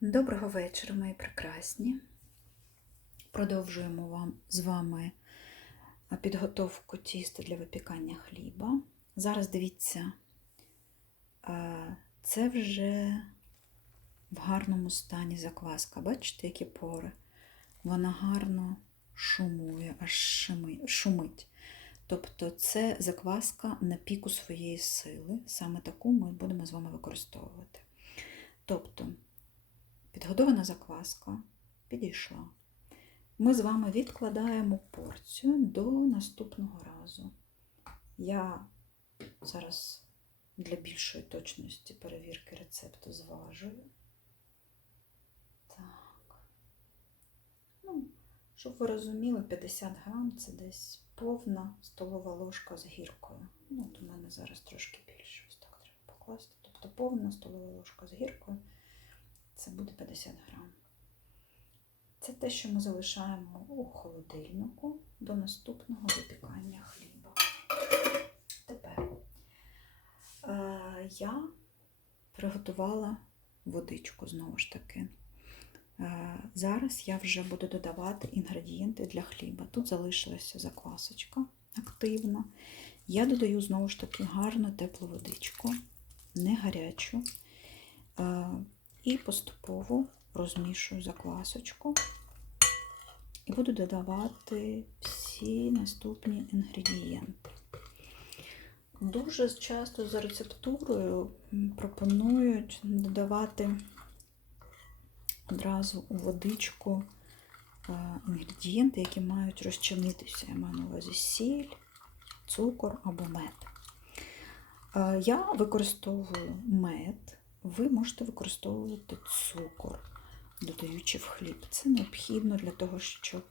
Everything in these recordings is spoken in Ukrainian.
Доброго вечора, мої прекрасні. Продовжуємо вам, з вами підготовку тіста для випікання хліба. Зараз дивіться, це вже в гарному стані закваска. Бачите, які пори? Вона гарно шумує, аж шумить. Тобто це закваска на піку своєї сили. Саме таку ми будемо з вами використовувати. Тобто, підготована закваска підійшла. Ми з вами відкладаємо порцію до наступного разу. Я зараз для більшої точності перевірки рецепту зважую. Так. Ну, щоб ви розуміли, 50 грам це десь повна столова ложка з гіркою. Ну, от у мене зараз трошки більше. Ось так треба покласти. Тобто повна столова ложка з гіркою це буде 50 грам. Це те, що ми залишаємо у холодильнику до наступного випікання хліба. Тепер е, я приготувала водичку знову ж таки. Е, Зараз я вже буду додавати інгредієнти для хліба. Тут залишилася заквасочка активна. Я додаю знову ж таки гарну теплу водичку, не гарячу. Е, І поступово розмішую заквасочку. І буду додавати всі наступні інгредієнти. Дуже часто за рецептурою пропонують додавати одразу у водичку е, інгредієнти, які мають розчинитися. Я маю на увазі сіль, цукор або мед. Е, Я використовую мед, ви можете використовувати цукор, додаючи в хліб. Це необхідно для того, щоб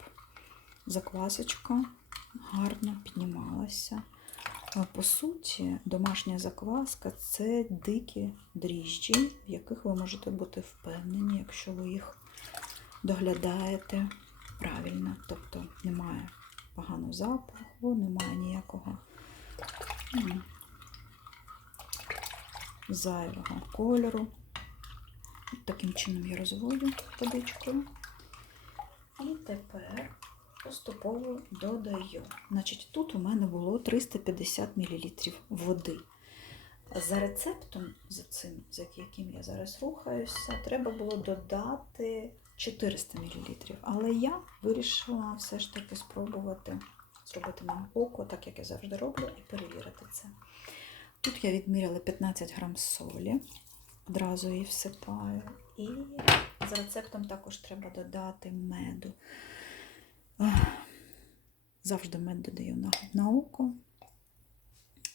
заквасочка гарно піднімалася. По суті, домашня закваска це дикі дріжджі, в яких ви можете бути впевнені, якщо ви їх доглядаєте правильно. Тобто немає поганого запаху, немає ніякого м, зайвого кольору. Таким чином я розводю водичкою. І тепер поступово додаю. Значить, тут у мене було 350 мл води. За рецептом, за цим, за яким я зараз рухаюся, треба було додати 400 мл. Але я вирішила все ж таки спробувати зробити на око, так як я завжди роблю, і перевірити це. Тут я відміряла 15 грам солі, одразу її всипаю. І за рецептом також треба додати меду. Завжди мед додаю на, на око.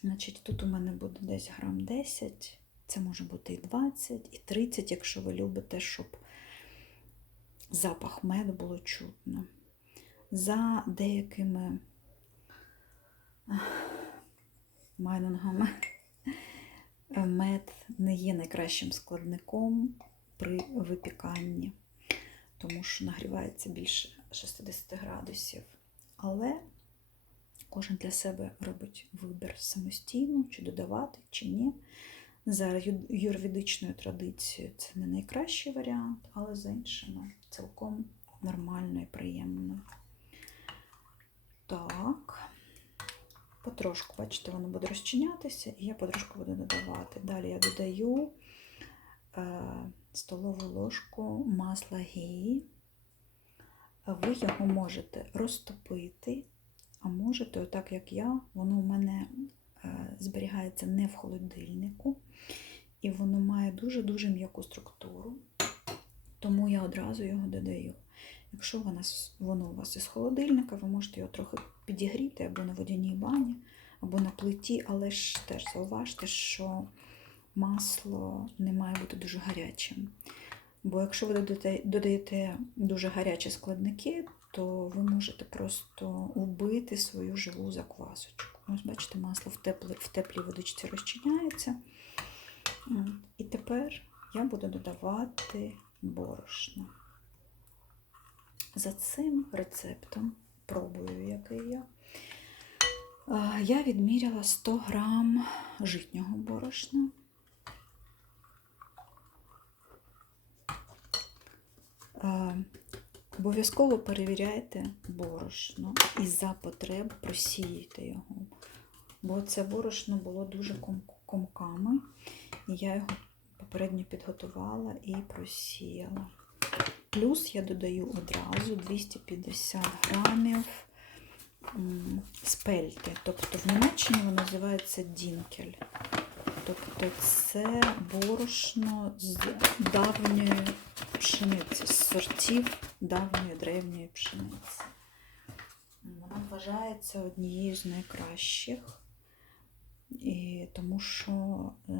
Значить, тут у мене буде десь грам 10, це може бути і 20, і 30, якщо ви любите, щоб запах меду було чутно. За деякими майнингами мед не є найкращим складником при випіканні, тому що нагрівається більше 60 градусів. Але кожен для себе робить вибір самостійно, чи додавати, чи ні. За ю- юрведичною традицією це не найкращий варіант, але за іншими цілком нормально і приємно. Так, потрошку, бачите, воно буде розчинятися, і я потрошку буду додавати. Далі я додаю е, столову ложку масла гії. Ви його можете розтопити, а можете, отак як я, воно у мене е, зберігається не в холодильнику, і воно має дуже-дуже м'яку структуру, тому я одразу його додаю. Якщо воно, воно у вас із холодильника, ви можете його трохи підігріти або на водяній бані, або на плиті, але ж теж зауважте, що масло не має бути дуже гарячим. Бо якщо ви додаєте, додаєте дуже гарячі складники, то ви можете просто вбити свою живу заквасочку. Ось бачите, масло в теплій, в теплій водичці розчиняється. І тепер я буду додавати борошно. За цим рецептом, пробую, який я, я відміряла 100 грам житнього борошна. обов'язково перевіряйте борошно і за потреб просіюйте його. Бо це борошно було дуже комками, і я його попередньо підготувала і просіяла. Плюс я додаю одразу 250 грамів спельти. Тобто в Німеччині воно називається дінкель. Тобто це борошно з давньої пшениці, з сортів давньої древньої пшениці. Вона вважається однією з найкращих, і тому що е,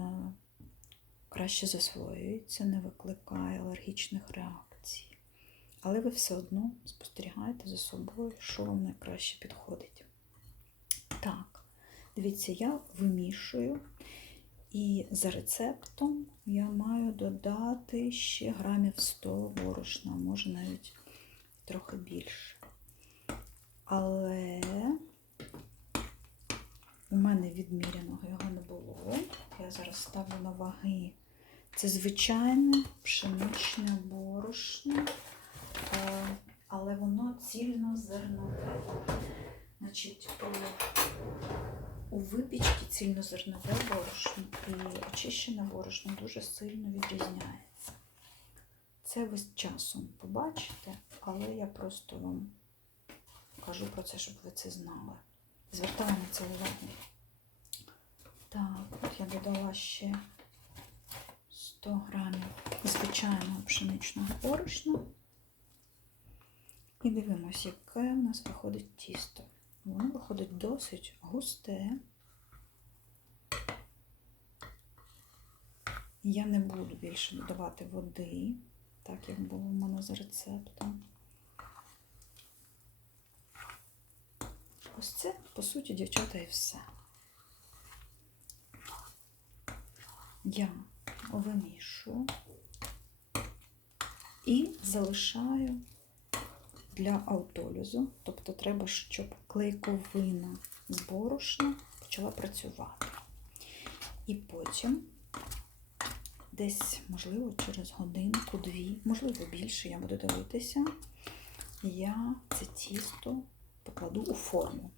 краще засвоюється, не викликає алергічних реакцій. Але ви все одно спостерігаєте за собою, що вам найкраще підходить. Так, дивіться, я вимішую. І за рецептом я маю додати ще грамів 100 борошна, може навіть трохи більше. Але у мене відміряного його не було. Я зараз ставлю на ваги. Це звичайне пшеничне борошно, е, але воно цільнозернове. Значить, у- випічці цільнозернове борошно і очищене борошно дуже сильно відрізняється. Це ви з часом побачите, але я просто вам кажу про це, щоб ви це знали. Звертаю на це увагу. Так, от я додала ще 100 грамів звичайного пшеничного борошна. І дивимося, яке в нас виходить тісто. Воно виходить досить густе. Я не буду більше додавати води, так як було в мене за рецептом. Ось це, по суті, дівчата, і все. Я вимішую і залишаю для аутолізу. Тобто треба, щоб клейковина з борошна почала працювати. І потім, десь, можливо, через годинку-дві, можливо, більше, я буду дивитися, я це тісто покладу у форму.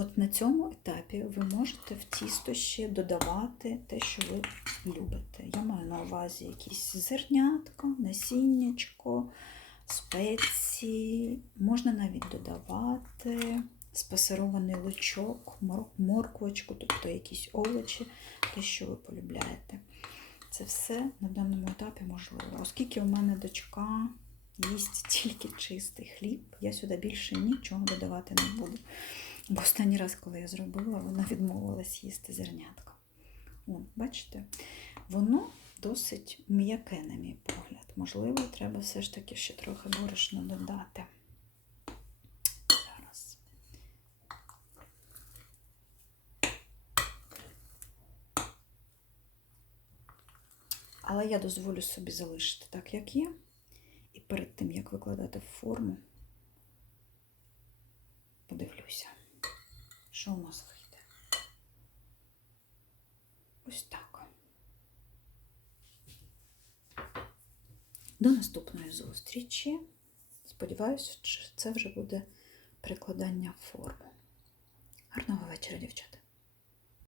От на цьому етапі ви можете в тісто ще додавати те, що ви любите. Я маю на увазі якісь зернятка, насіннячко, спеції. Можна навіть додавати спасирований лучок, морквочку, тобто якісь овочі, те, що ви полюбляєте. Це все на даному етапі можливо. Оскільки у мене дочка їсть тільки чистий хліб, я сюди більше нічого додавати не буду. Бо останній раз, коли я зробила, вона відмовилась їсти зернятка. О, бачите, воно досить м'яке, на мій погляд. Можливо, треба все ж таки ще трохи борошна додати. Зараз. Але я дозволю собі залишити так, як є. І перед тим, як викладати в форму, подивлюся, що у нас вийде. Ось так. До наступної зустрічі. Сподіваюся, що це вже буде прикладання форми. Гарного вечора, дівчата!